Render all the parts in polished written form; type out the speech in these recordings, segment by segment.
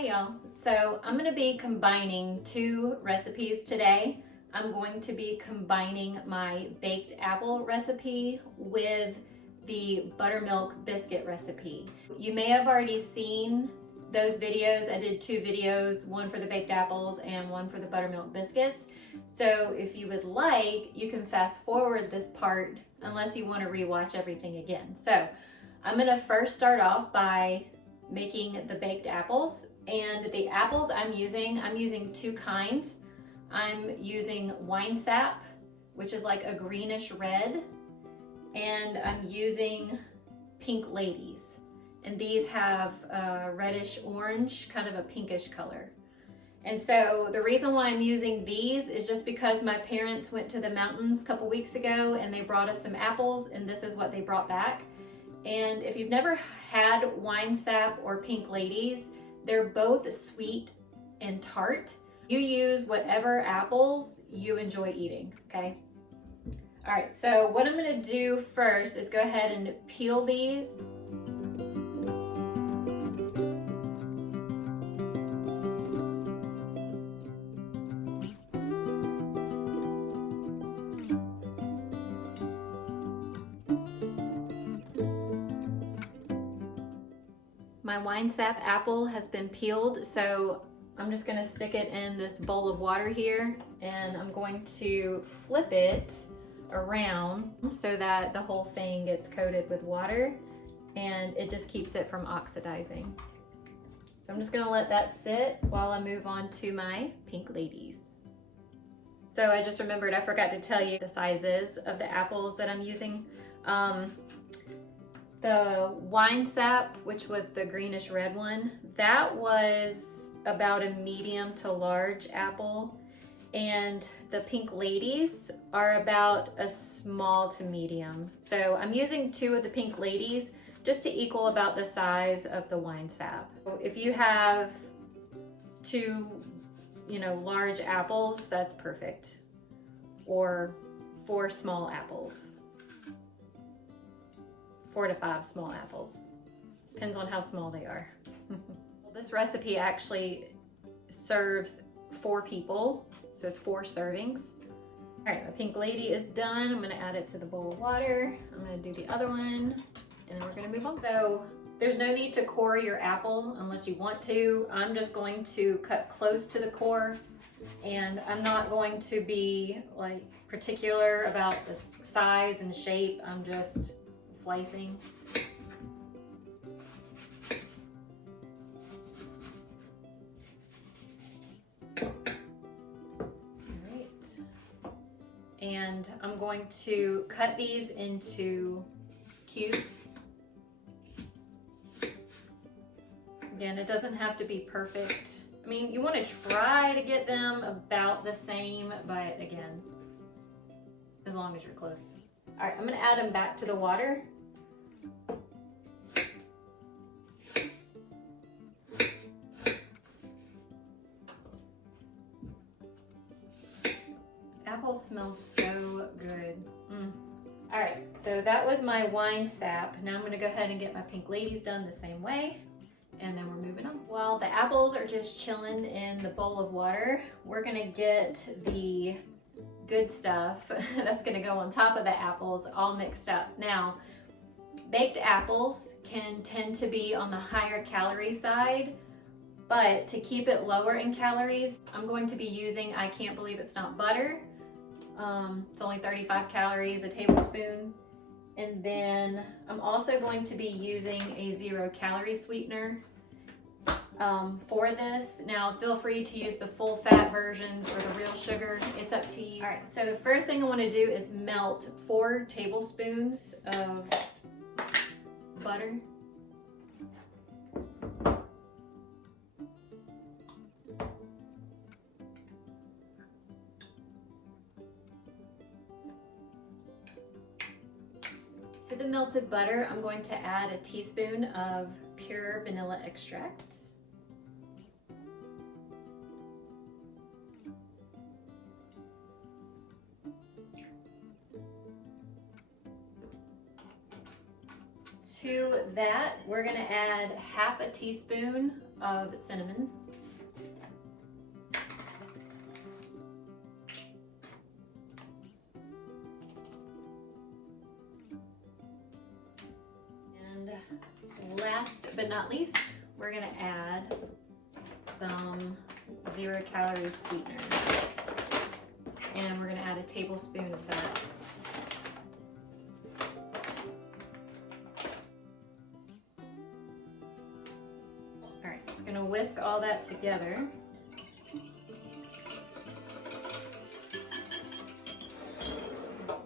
Hey y'all, so I'm going to be combining two recipes today. I'm going to be combining my baked apple recipe with the buttermilk biscuit recipe. You may have already seen those videos. I did two videos, one for the baked apples and one for the buttermilk biscuits. So if you would like, you can fast forward this part unless you want to rewatch everything again. So I'm going to first start off by making the baked apples. And the apples I'm using two kinds. I'm using Winesap, which is like a greenish red, and I'm using Pink Ladies. And these have a reddish orange, kind of a pinkish color. And so the reason why I'm using these is just because my parents went to the mountains a couple weeks ago and they brought us some apples, and this is what they brought back. And if you've never had Winesap or Pink Ladies, they're both sweet and tart. You use whatever apples you enjoy eating, okay? All right, so what I'm gonna do first is go ahead and peel these. My Winesap apple has been peeled, so I'm just gonna stick it in this bowl of water here, and I'm going to flip it around so that the whole thing gets coated with water and it just keeps it from oxidizing. So I'm just gonna let that sit while I move on to my Pink Ladies. So I just remembered, I forgot to tell you the sizes of the apples that I'm using. The Winesap, which was the greenish red one, that was about a medium to large apple. And the Pink Ladies are about a small to medium. So I'm using two of the Pink Ladies just to equal about the size of the Winesap. If you have two, large apples, that's perfect. Or 4 small apples. 4 to 5 small apples. Depends on how small they are. Well, this recipe actually serves 4 people, so it's 4 servings. All right, my Pink Lady is done. I'm gonna add it to the bowl of water. I'm gonna do the other one, and then we're gonna move on. So there's no need to core your apple unless you want to. I'm just going to cut close to the core, and I'm not going to be like particular about the size and shape. I'm just slicing. Alright. And I'm going to cut these into cubes. Again, it doesn't have to be perfect. I mean, you want to try to get them about the same, but again, as long as you're close. All right, I'm gonna add them back to the water. Apples smell so good. All right, so that was my Winesap. Now I'm gonna go ahead and get my Pink Ladies done the same way, and then we're moving on. While the apples are just chilling in the bowl of water, we're gonna get the good stuff that's gonna go on top of the apples all mixed up. Now, baked apples can tend to be on the higher calorie side, but to keep it lower in calories, I'm going to be using, I can't believe it's not butter. It's only 35 calories, a tablespoon. And then I'm also going to be using a 0-calorie sweetener for this. Now feel free to use the full fat versions or the real sugar, it's up to you. All right, so the first thing I want to do is melt 4 tablespoons of butter. To the melted butter, I'm going to add a teaspoon of pure vanilla extract. To that, we're gonna add half a teaspoon of cinnamon. And last but not least, we're gonna add some 0-calorie sweetener. And we're gonna add a tablespoon of that. All right, just gonna whisk all that together.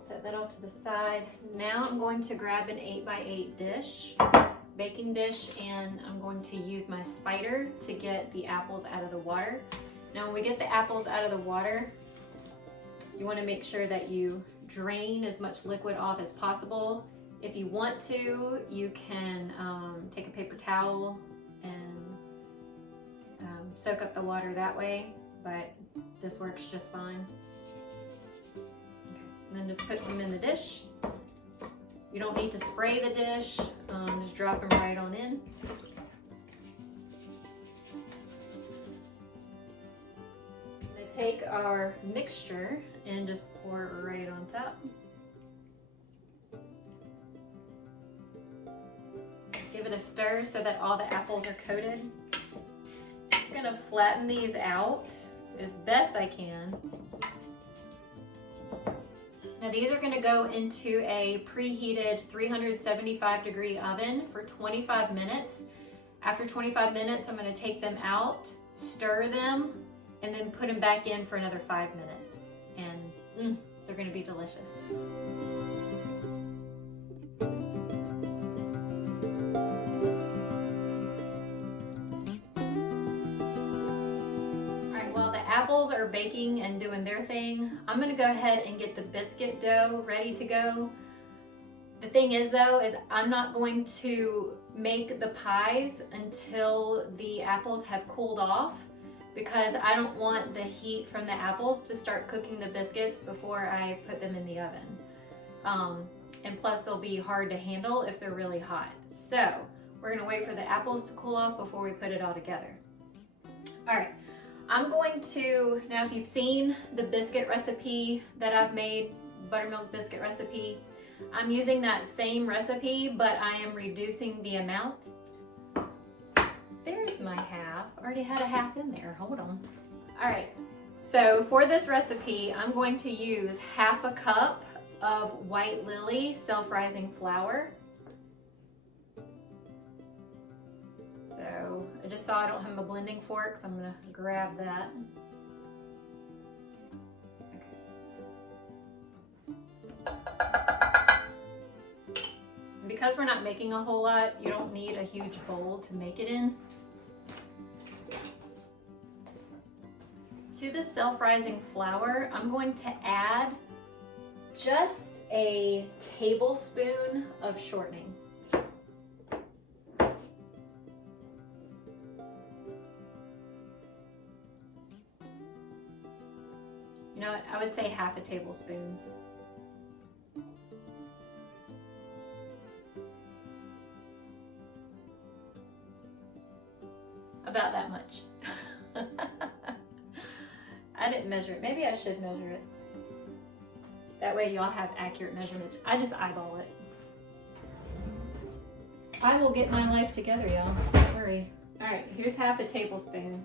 Set that off to the side. Now I'm going to grab an 8x8 dish, baking dish, and I'm going to use my spider to get the apples out of the water. Now when we get the apples out of the water, you want to make sure that you drain as much liquid off as possible. If you want to, you can take a paper towel and soak up the water that way, but this works just fine. Okay. And then just put them in the dish. You don't need to spray the dish, just drop them right on in. Take our mixture and just pour it right on top. Give it a stir so that all the apples are coated. I'm gonna flatten these out as best I can. Now these are gonna go into a preheated 375-degree oven for 25 minutes. After 25 minutes, I'm gonna take them out, stir them, and then put them back in for another 5 minutes. And they're gonna be delicious. All right, while the apples are baking and doing their thing, I'm gonna go ahead and get the biscuit dough ready to go. The thing is though, is I'm not going to make the pies until the apples have cooled off, because I don't want the heat from the apples to start cooking the biscuits before I put them in the oven. And plus they'll be hard to handle if they're really hot. So we're gonna wait for the apples to cool off before we put it all together. All right, I'm going to, now if you've seen the biscuit recipe that I've made, buttermilk biscuit recipe, I'm using that same recipe, but I am reducing the amount. There's my half. Already had a half in there. Hold on. All right. So for this recipe, I'm going to use half a cup of white lily self-rising flour. So I just saw I don't have a blending fork, so I'm going to grab that. Okay. Because we're not making a whole lot, you don't need a huge bowl to make it in. To the self-rising flour, I'm going to add just a tablespoon of shortening. You know what? I would say half a tablespoon. About that much. I didn't measure it. Maybe I should measure it. That way y'all have accurate measurements. I just eyeball it. I will get my life together, y'all. Don't worry. All right, here's half a tablespoon.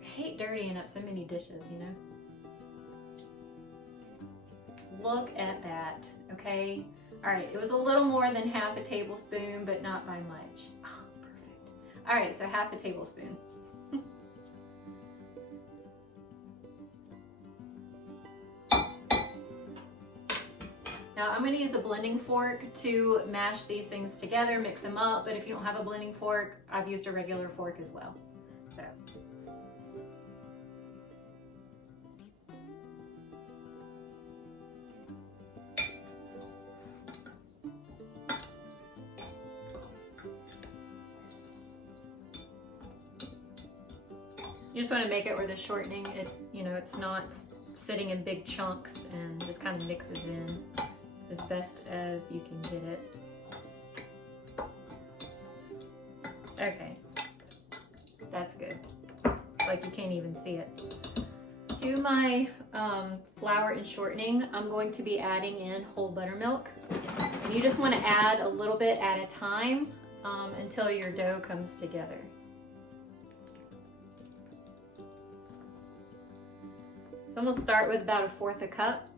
I hate dirtying up so many dishes, you know? Look at that, okay? All right, it was a little more than half a tablespoon, but not by much. Oh, perfect. All right, so half a tablespoon. Now I'm gonna use a blending fork to mash these things together, mix them up, but if you don't have a blending fork, I've used a regular fork as well. So. You just wanna make it where the shortening, it's not sitting in big chunks and just kind of mixes in as best as you can get it. Okay. That's good. It's like you can't even see it. To my flour and shortening, I'm going to be adding in whole buttermilk. And you just want to add a little bit at a time until your dough comes together. So I'm going to start with about 1/4 cup.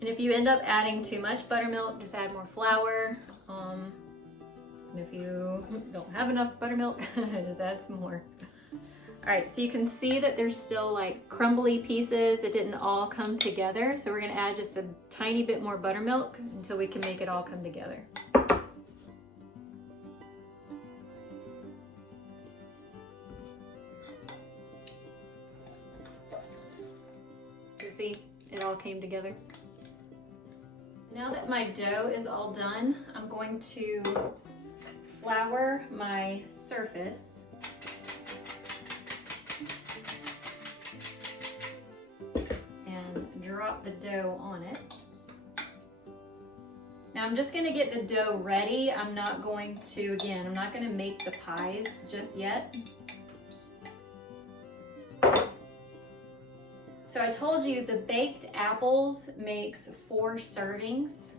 And if you end up adding too much buttermilk, just add more flour. And if you don't have enough buttermilk, just add some more. All right, so you can see that there's still like crumbly pieces that didn't all come together. So we're gonna add just a tiny bit more buttermilk until we can make it all come together. You see, it all came together. Now that my dough is all done, I'm going to flour my surface. And drop the dough on it. Now I'm just gonna get the dough ready. I'm not going to, again, I'm not gonna make the pies just yet. So I told you the baked apples makes 4 servings,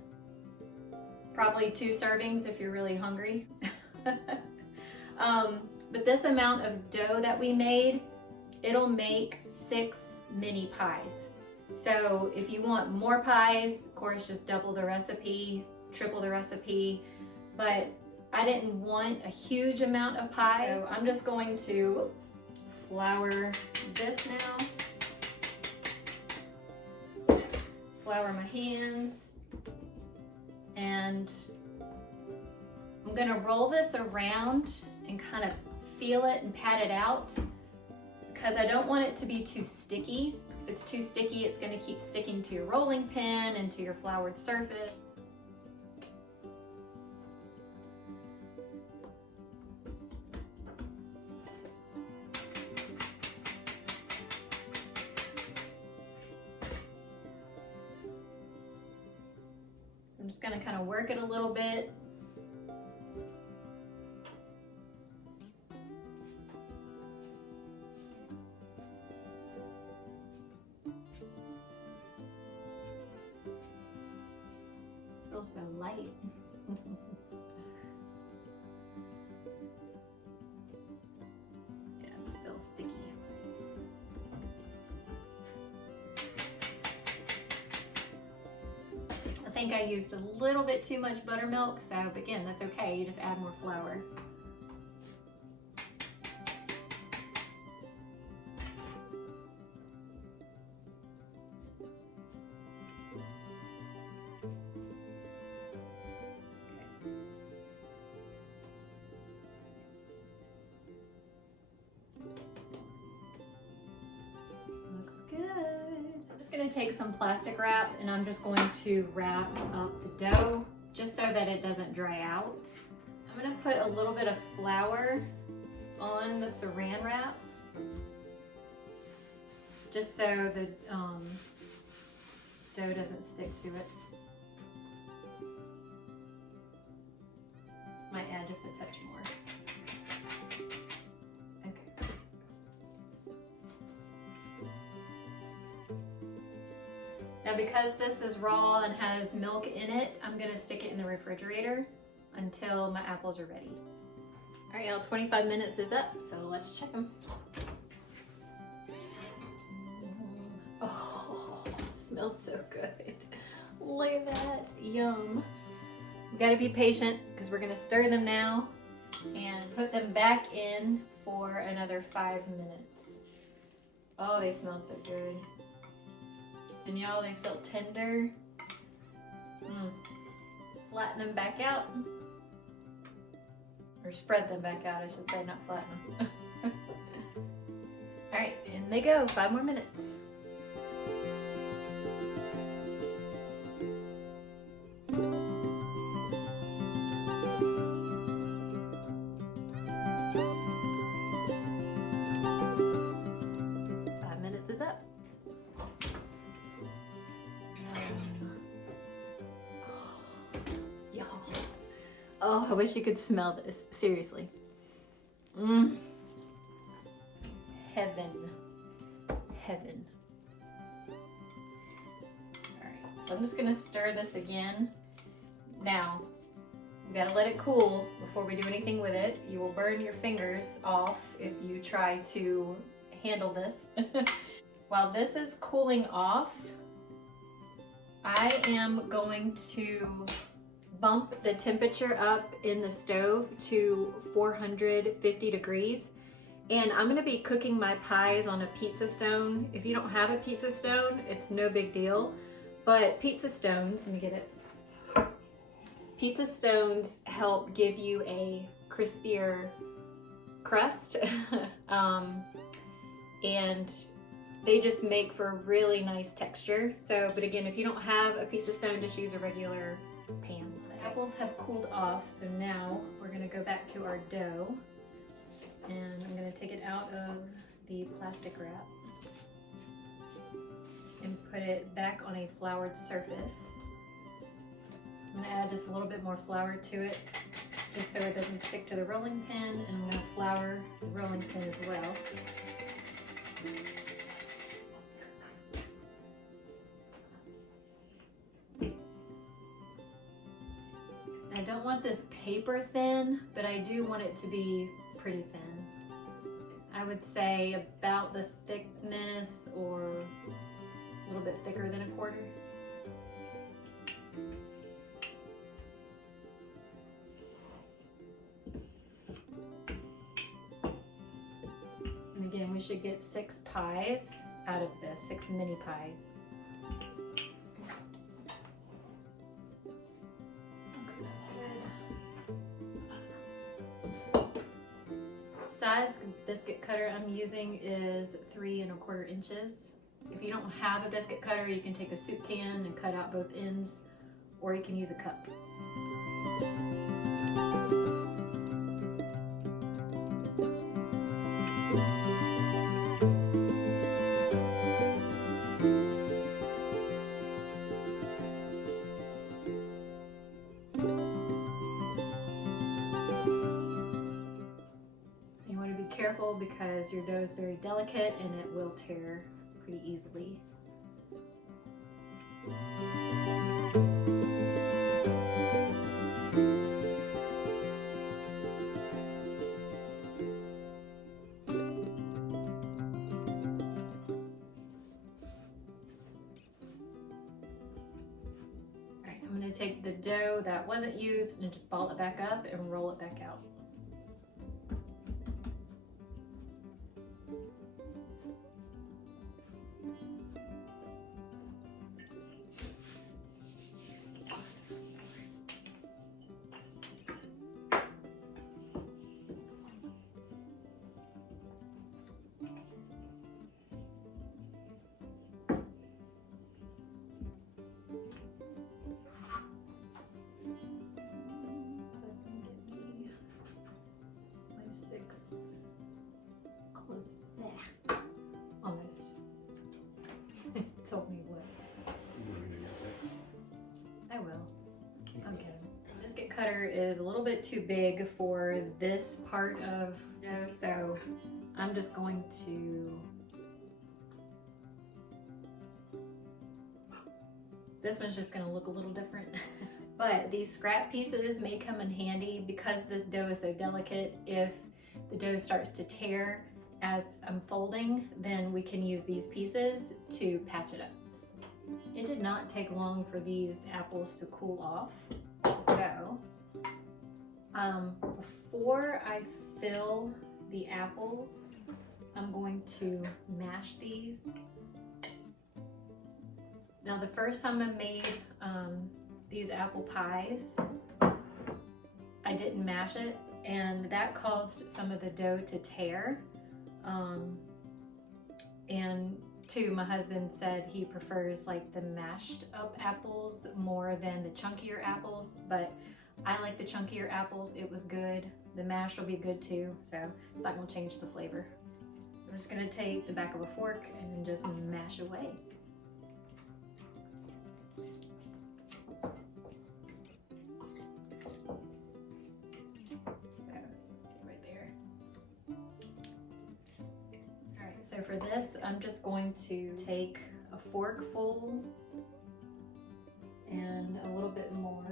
probably 2 servings if you're really hungry. But this amount of dough that we made, it'll make 6 mini pies. So if you want more pies, of course, just double the recipe, triple the recipe. But I didn't want a huge amount of pies, so I'm just going to flour this now. Flour my hands, and I'm gonna roll this around and kind of feel it and pat it out because I don't want it to be too sticky. If it's too sticky, it's gonna keep sticking to your rolling pin and to your floured surface. I'm just gonna kind of work it a little bit. Feels so light. Yeah, it's still sticky. I think I used a little bit too much buttermilk, so again, that's okay. You just add more flour. Looks good. I'm just going to take some plastic wrap and I'm just going to wrap up the dough just so that it doesn't dry out. I'm going to put a little bit of flour on the saran wrap just so the dough doesn't stick to it. Might add just a touch more. Okay. Now because this is raw and has milk in it, I'm gonna stick it in the refrigerator until my apples are ready. All right, y'all, 25 minutes is up, so let's check them. Oh, it smells so good. Look at that, yum. We gotta be patient because we're gonna stir them now and put them back in for another 5 minutes. Oh, they smell so good. And y'all, they feel tender. Flatten them back out. Or spread them back out, I should say, not flatten them. All right, in they go, 5 more minutes. Oh, I wish you could smell this. Seriously. Mmm. Heaven. Heaven. Alright, so I'm just gonna stir this again. Now, you gotta let it cool before we do anything with it. You will burn your fingers off if you try to handle this. While this is cooling off, I am going to bump the temperature up in the stove to 450 degrees. And I'm gonna be cooking my pies on a pizza stone. If you don't have a pizza stone, it's no big deal. But pizza stones, let me get it. Pizza stones help give you a crispier crust. And they just make for a really nice texture. So, but again, if you don't have a pizza stone, just use a regular pan. The apples have cooled off, so now we're gonna go back to our dough. And I'm gonna take it out of the plastic wrap and put it back on a floured surface. I'm gonna add just a little bit more flour to it, just so it doesn't stick to the rolling pin, and I'm gonna flour the rolling pin as well. I don't want this paper thin, but I do want it to be pretty thin. I would say about the thickness or a little bit thicker than a quarter. And again, we should get 6 pies out of this, 6 mini pies. Size biscuit cutter I'm using is 3 1/4 inches. If you don't have a biscuit cutter, you can take a soup can and cut out both ends, or you can use a cup. Careful because your dough is very delicate and it will tear pretty easily. Alright, I'm going to take the dough that wasn't used and just ball it back up and roll it back out. Almost. Told me what. You want me to get 6? I will. I'm kidding. The biscuit cutter is a little bit too big for this part of dough, so I'm just going to. This one's just going to look a little different. But these scrap pieces may come in handy because this dough is so delicate. If the dough starts to tear as I'm folding, then we can use these pieces to patch it up. It did not take long for these apples to cool off. So, before I fill the apples, I'm going to mash these. Now, the first time I made these apple pies, I didn't mash it, and that caused some of the dough to tear. And too, my husband said he prefers like the mashed up apples more than the chunkier apples, but I like the chunkier apples. It was good. The mash will be good too, so it's not gonna change the flavor. So I'm just gonna take the back of a fork and just mash away. So for this, I'm just going to take a forkful and a little bit more,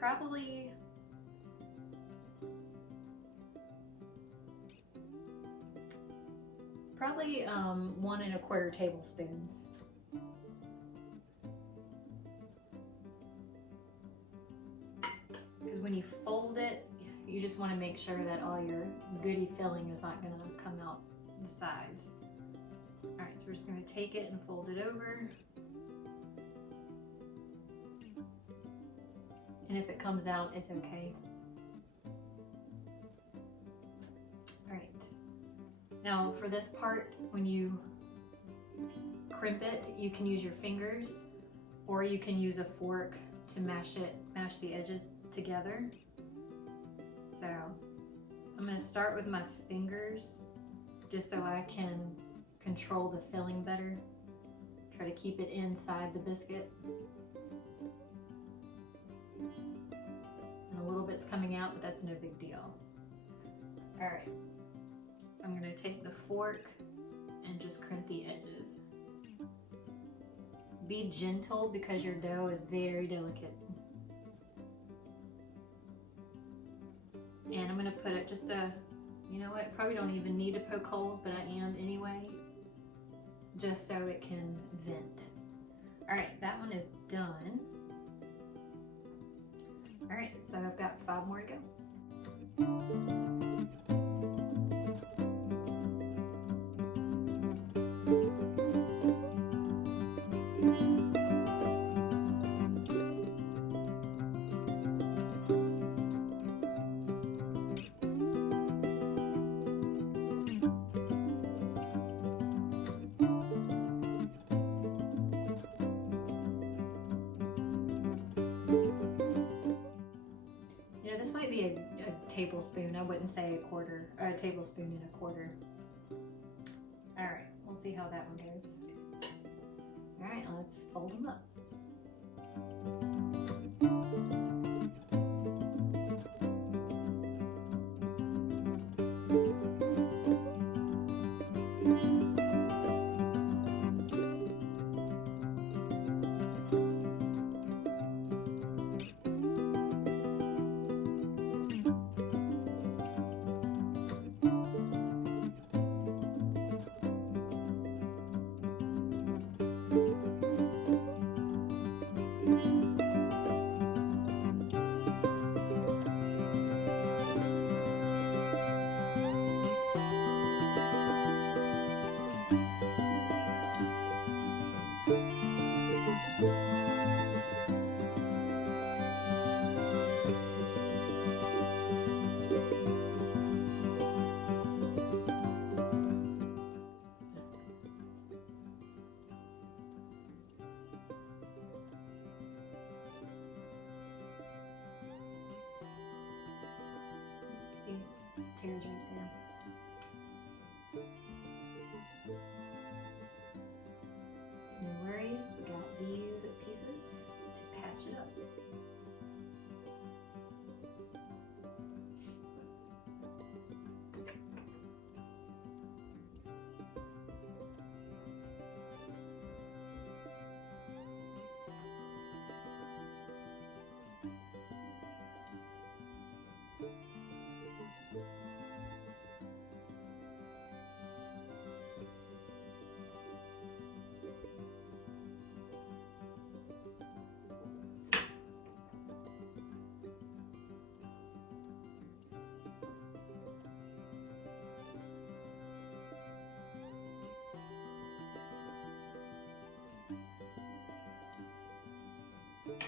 probably probably 1 1/4 tablespoons. Because when you fold it, you just want to make sure that all your goody filling is not going to come out the sides. All right, so we're just going to take it and fold it over. And if it comes out, it's okay. All right. Now for this part, when you crimp it, you can use your fingers or you can use a fork to mash the edges together. So I'm going to start with my fingers just so I can control the filling better. Try to keep it inside the biscuit. And a little bit's coming out, but that's no big deal. All right, so I'm going to take the fork and just crimp the edges. Be gentle because your dough is very delicate. And I'm going to put it just you know what, probably don't even need to poke holes, but I am anyway, just so it can vent. All right, that one is done. All right, so I've got 5 more to go. This might be a tablespoon. I wouldn't say a quarter, or a tablespoon and a quarter. All right, we'll see how that one goes. All right, let's fold them up. Tears right there. No worries, we got these pieces to patch it up.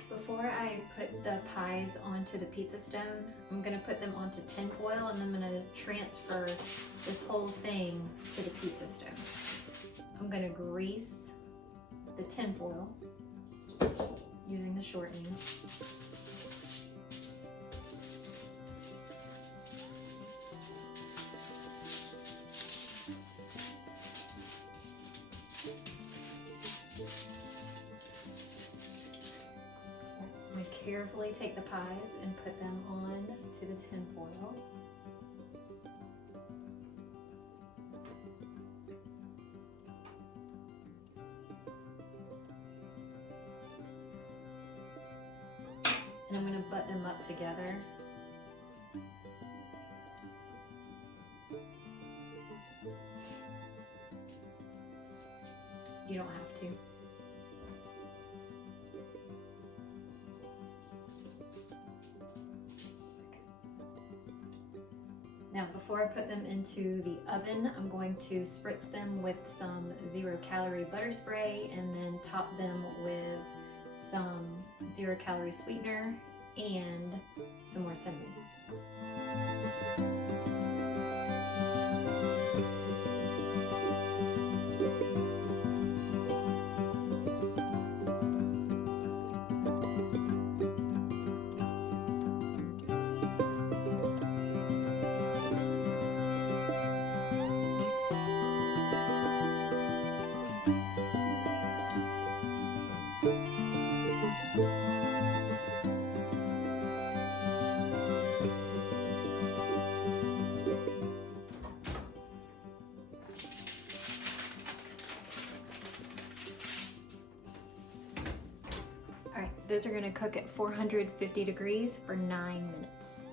Before I put the pies onto the pizza stone, I'm going to put them onto tin foil and I'm going to transfer this whole thing to the pizza stone. I'm going to grease the tin foil using the shortening. Carefully take the pies and put them on to the tin foil. butt them up together. You don't have to. Now, before I put them into the oven, I'm going to spritz them with some 0-calorie butter spray and then top them with some 0-calorie sweetener and some more cinnamon. Those are going to cook at 450 degrees for 9 minutes.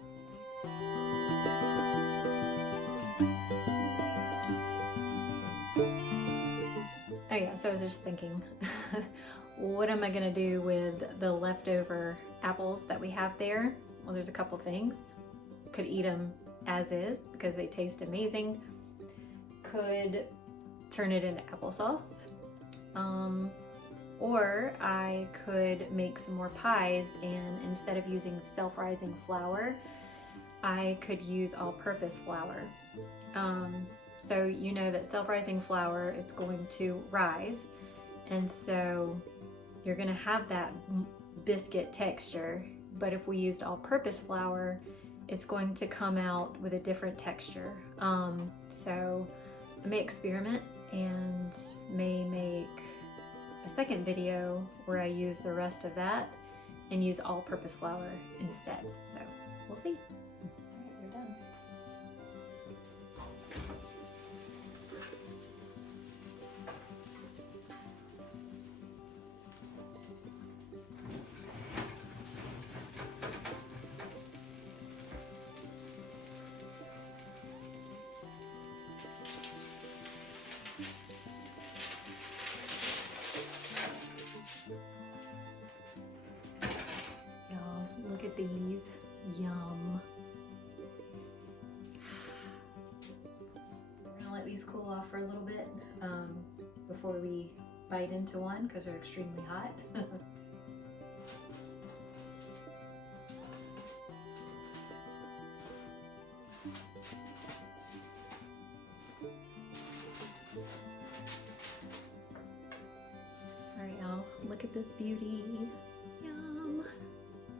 Oh yeah, so I was just thinking, what am I going to do with the leftover apples that we have there? Well, there's a couple things. Could eat them as is because they taste amazing. Could turn it into applesauce. Or I could make some more pies, and instead of using self-rising flour, I could use all-purpose flour. So you know that self-rising flour, it's going to rise, and so you're gonna have that biscuit texture, but if we used all-purpose flour, it's going to come out with a different texture. So I may experiment and may make a second video where I use the rest of that and use all-purpose flour instead. So we'll see. All right, they're done. Look at these. Yum. We're gonna let these cool off for a little bit before we bite into one because they're extremely hot. All right, y'all, look at this beauty. Yum.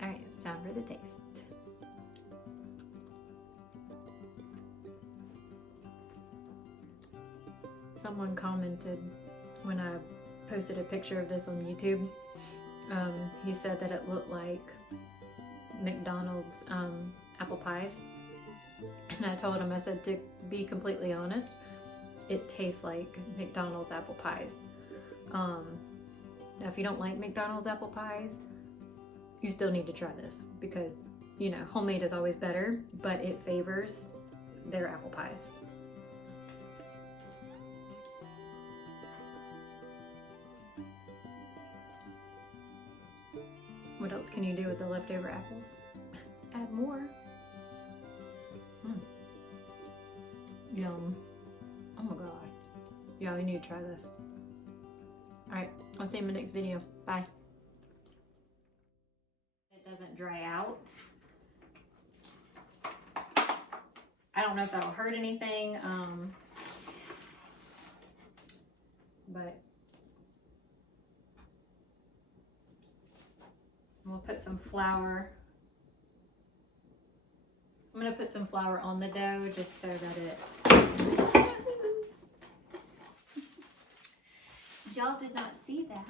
All right, it's time for the taste. Someone commented when I posted a picture of this on YouTube. He said that it looked like McDonald's apple pies. And I told him, I said, to be completely honest, it tastes like McDonald's apple pies. Now, if you don't like McDonald's apple pies, you still need to try this because, you know, homemade is always better, but it favors their apple pies. What else can you do with the leftover apples? Add more. Yum. Oh my god. Y'all, you need to try this. Alright, I'll see you in my next video. Bye. It doesn't dry out. I don't know if that'll hurt anything, but we'll put some flour. I'm gonna put some flour on the dough just so that it... Y'all did not see that.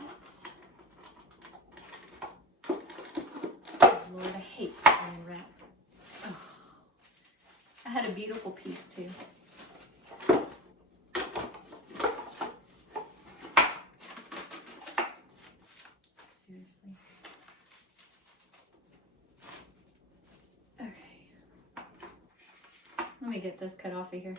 Oh, Lord, I hate saran wrap. Oh, I had a beautiful piece too. Seriously. me get this cut off of here.